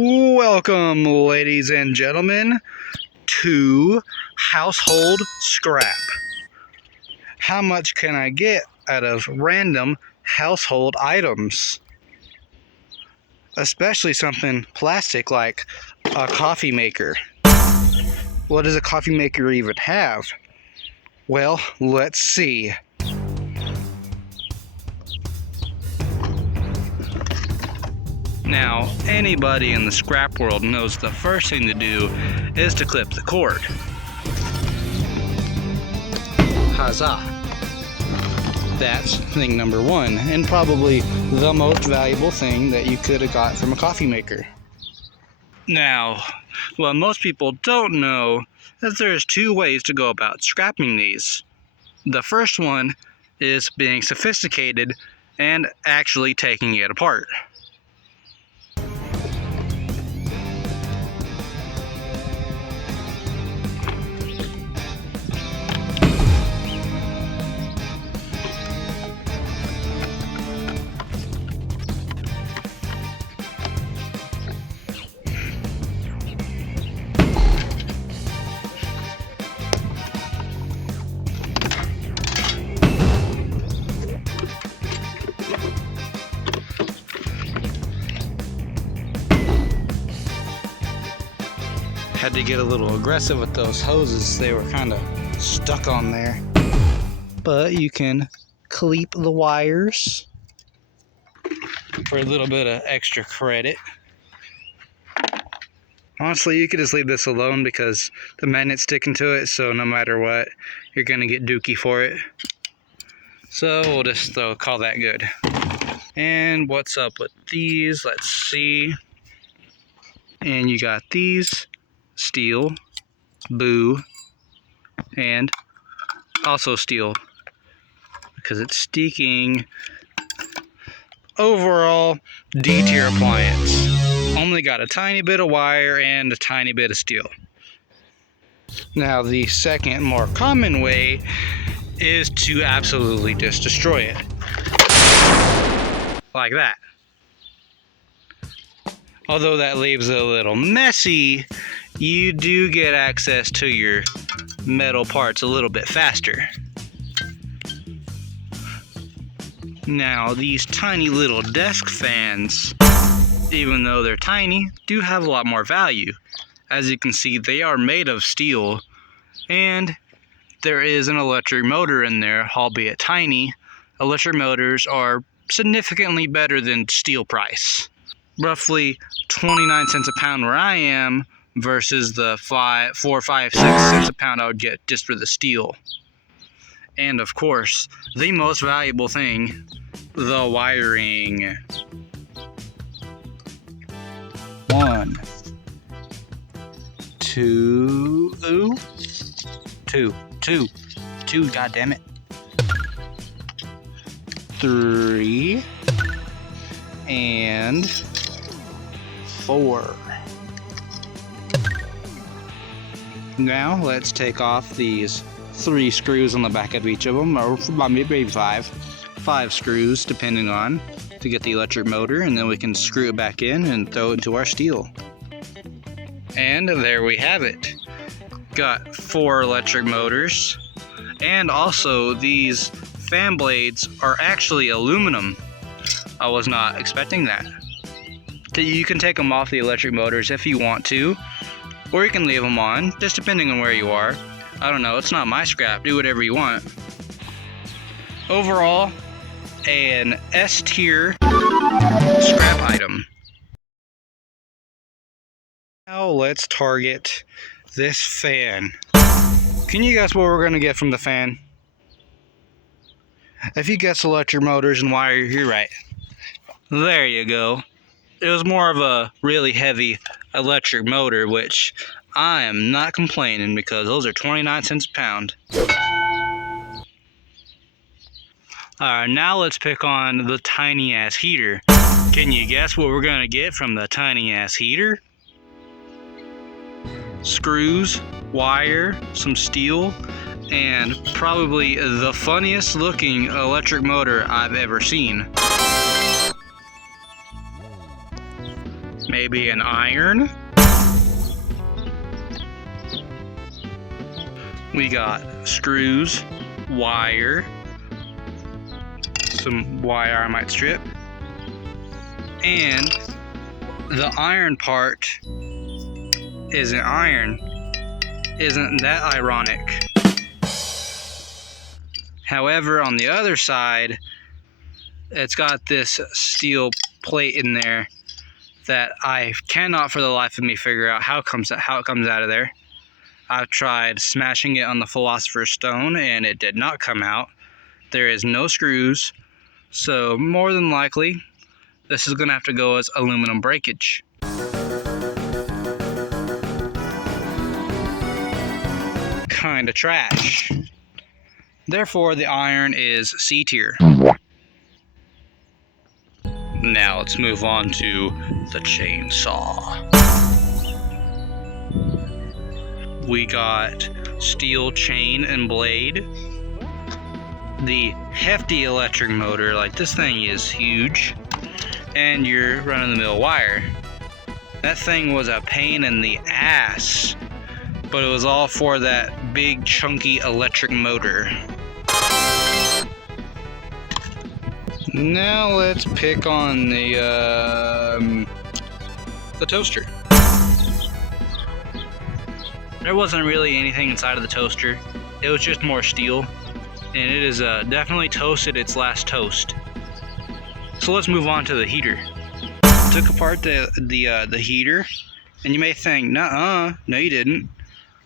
Welcome, ladies and gentlemen, to Household Scrap. How much can I get out of random household items? Especially something plastic like a coffee maker. What does a coffee maker even have? Well, let's see. Now, anybody in the scrap world knows the first thing to do is to clip the cord. Huzzah! That's thing number one, and probably the most valuable thing that you could have got from a coffee maker. Now, what most people don't know is there's two ways to go about scrapping these. The first one is being sophisticated and actually taking it apart. Had to get a little aggressive with those hoses, they were kind of stuck on there. But you can clip the wires for a little bit of extra credit. Honestly, you could just leave this alone because the magnet's sticking to it, so no matter what, you're going to get dookie for it. So we'll just call that good. And what's up with these? Let's see. And you got these. Steel, boo, and also steel because it's sticking. Overall, D-tier appliance. Only got a tiny bit of wire and a tiny bit of steel. Now, the second, more common way is to absolutely just destroy it. Like that. Although that leaves it a little messy, you do get access to your metal parts a little bit faster. Now, these tiny little desk fans, even though they're tiny, do have a lot more value. As you can see, they are made of steel, and there is an electric motor in there, albeit tiny. Electric motors are significantly better than steel price. Roughly 29 cents a pound where I am, versus the 4, 5, 6 cents a pound I would get just for the steel. And of course, the most valuable thing, the wiring. 1, 2, 2, god damn it. 3 and 4. Now let's take off these 3 screws on the back of each of them, or maybe 5 screws depending on, to get the electric motor, and then we can screw it back in and throw it into our steel. And there we have it. Got 4 electric motors, and also these fan blades are actually aluminum. I was not expecting that. You can take them off the electric motors if you want to, or you can leave them on, just depending on where you are. I don't know, it's not my scrap, do whatever you want. Overall, an S-tier scrap item. Now let's target this fan. Can you guess what we're going to get from the fan? If you guess electric motors and wire, you're right. There you go. It was more of a really heavy electric motor, which I am not complaining because those are 29 cents a pound. Alright, now let's pick on the tiny ass heater. Can you guess what we're gonna get from the tiny ass heater? Screws, wire, some steel, and probably the funniest looking electric motor I've ever seen. maybe an iron. We got screws, wire, some wire I might strip, and the iron part isn't iron. Isn't that ironic? However, on the other side, it's got this steel plate in there that I cannot for the life of me figure out how it comes out of there. I've tried smashing it on the Philosopher's Stone and it did not come out. There is no screws, so more than likely this is going to have to go as aluminum breakage. Kinda trash. Therefore, the iron is C tier. Now let's move on to the chainsaw. We got steel chain and blade. The hefty electric motor, like this thing is huge. And your run-of-the-mill wire. That thing was a pain in the ass, but it was all for that big chunky electric motor. Now let's pick on the toaster. There wasn't really anything inside of the toaster. It was just more steel, and it is definitely toasted its last toast. So let's move on to the heater. Took apart the heater, and you may think, nuh-uh, no you didn't,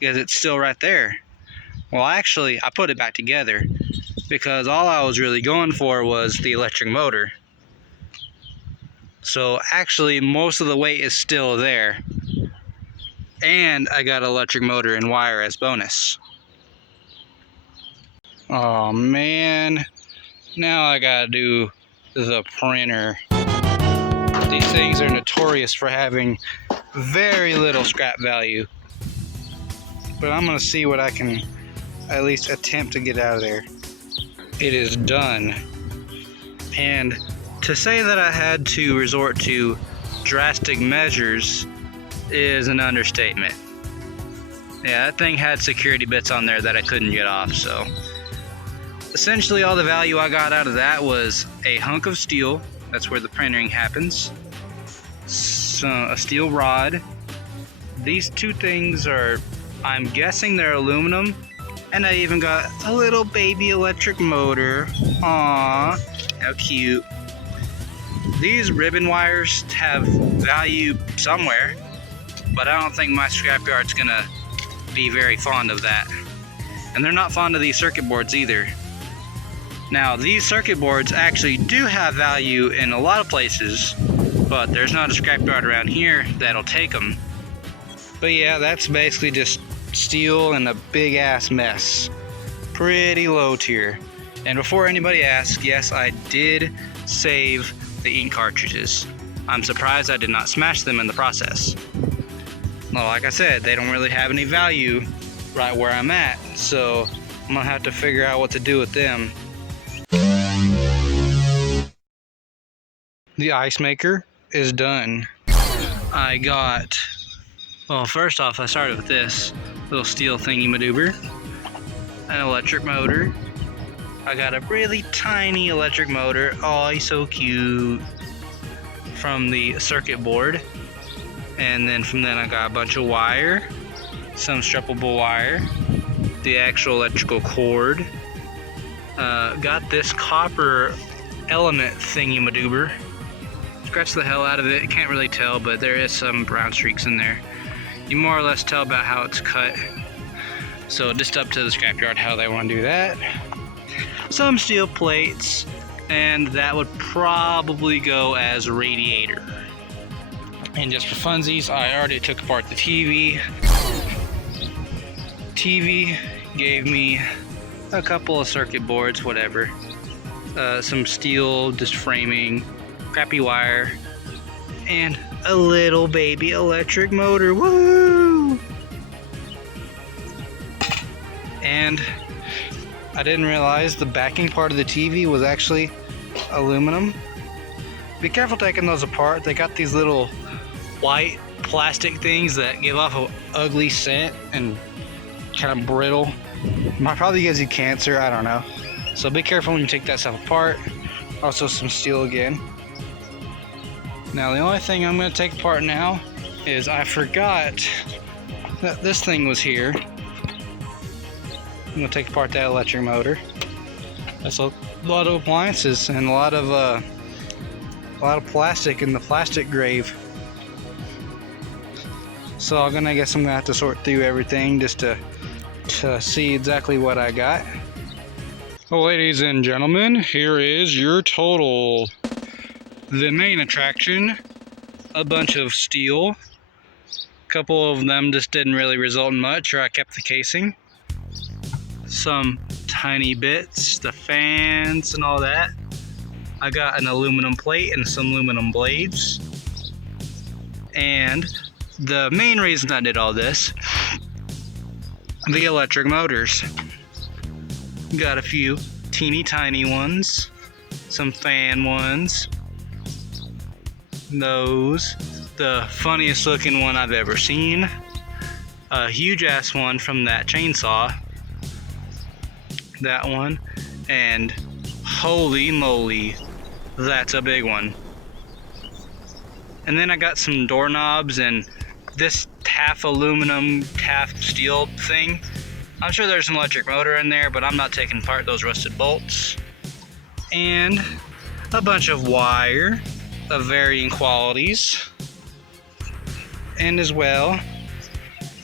because it's still right there. Well, actually, I put it back together because all I was really going for was the electric motor. So actually, most of the weight is still there, and I got electric motor and wire as bonus. Oh man, now I gotta do the printer. These things are notorious for having very little scrap value, but I'm gonna see what I can at least attempt to get out of there. It is done, and to say that I had to resort to drastic measures is an understatement. Yeah, that thing had security bits on there that I couldn't get off, so essentially all the value I got out of that was a hunk of steel, that's where the printing happens, a steel rod. These two things are, I'm guessing they're aluminum, and I even got a little baby electric motor. Aww, how cute. These ribbon wires have value somewhere, but I don't think my scrapyard's gonna be very fond of that. And they're not fond of these circuit boards either. Now, these circuit boards actually do have value in a lot of places, but there's not a scrapyard around here that'll take them. But yeah, that's basically just steel and a big ass mess. Pretty low tier. And before anybody asks, yes, I did save the ink cartridges. I'm surprised I did not smash them in the process. Well, like I said, they don't really have any value right where I'm at, so I'm gonna have to figure out what to do with them. The ice maker is done. I got, well, first off, I started with this little steel thingy maneuver, an electric motor. I got a really tiny electric motor, oh he's so cute, from the circuit board. And then from then I got a bunch of wire, some strippable wire, the actual electrical cord. Got this copper element thingy maneuver. Scratched the hell out of it, can't really tell, but there is some brown streaks in there. You more or less tell about how it's cut. So just up to the scrapyard how they want to do that. Some steel plates, and that would probably go as a radiator. And just for funsies, I already took apart the TV. TV gave me a couple of circuit boards, whatever. Some steel, just framing, crappy wire, and a little baby electric motor. Woo! And I didn't realize the backing part of the TV was actually aluminum. Be careful taking those apart. They got these little white plastic things that give off an ugly scent and kind of brittle. Might probably gives you cancer, I don't know. So be careful when you take that stuff apart. Also some steel again. Now the only thing I'm going to take apart now is I forgot that this thing was here. I'm going to take apart that electric motor. That's a lot of appliances and a lot of plastic in the plastic grave. So I guess I'm gonna have to sort through everything just to see exactly what I got. Well, ladies and gentlemen, here is your total. The main attraction, a bunch of steel. A couple of them just didn't really result in much, or I kept the casing. Some tiny bits, the fans and all that. I got an aluminum plate and some aluminum blades. And the main reason I did all this, the electric motors. Got a few teeny tiny ones, some fan ones, those, the funniest looking one I've ever seen, a huge ass one from that chainsaw, that one, and holy moly, that's a big one. And then I got some doorknobs and this half aluminum, half steel thing. I'm sure there's an electric motor in there, but I'm not taking apart those rusted bolts. And a bunch of wire of varying qualities. And as well,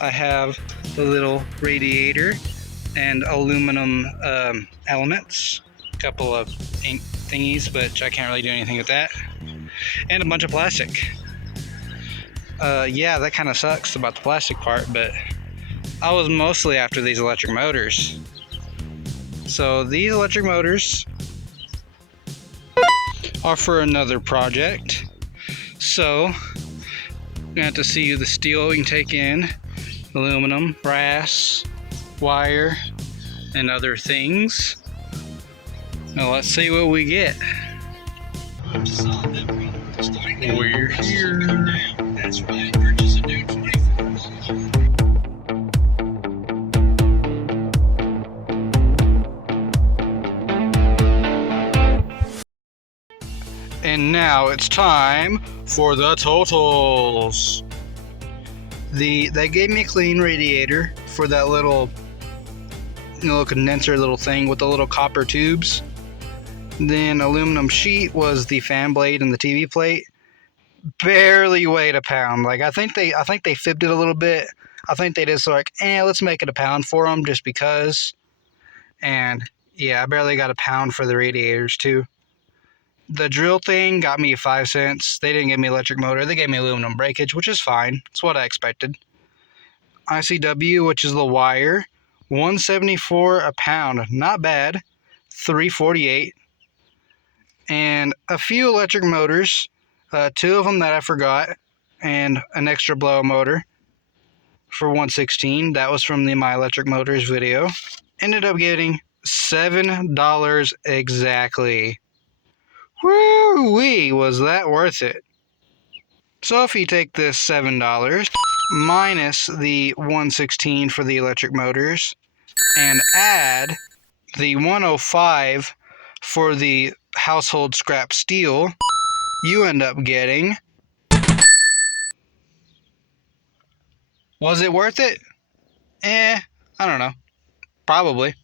I have the little radiator and aluminum elements. A couple of ink thingies, but I can't really do anything with that. And a bunch of plastic. Yeah, that kind of sucks about the plastic part, but I was mostly after these electric motors. So these electric motors are for another project. So you're gonna have to see the steel you can take in, aluminum, brass, wire, and other things. Now let's see what we get. We're here. That's right, purchase a new 24 model. And now it's time for the totals. They gave me a clean radiator for that little, condenser little thing with the little copper tubes. Then aluminum sheet was the fan blade and the TV plate. Barely weighed a pound. Like I think they fibbed it a little bit. I think they just like, let's make it a pound for them just because. And yeah, I barely got a pound for the radiators too. The drill thing got me 5 cents. They didn't give me electric motor. They gave me aluminum breakage, which is fine. It's what I expected. ICW, which is the wire, $1.74 a pound. Not bad. $3.48. And a few electric motors, 2 of them that I forgot, and an extra blow motor for $1.16. That was from the My Electric Motors video. Ended up getting $7 exactly. Woo-wee, was that worth it? So if you take this $7 minus the $1.16 for the electric motors and add the $1.05 for the household scrap steel, you end up getting... Was it worth it? I don't know. Probably.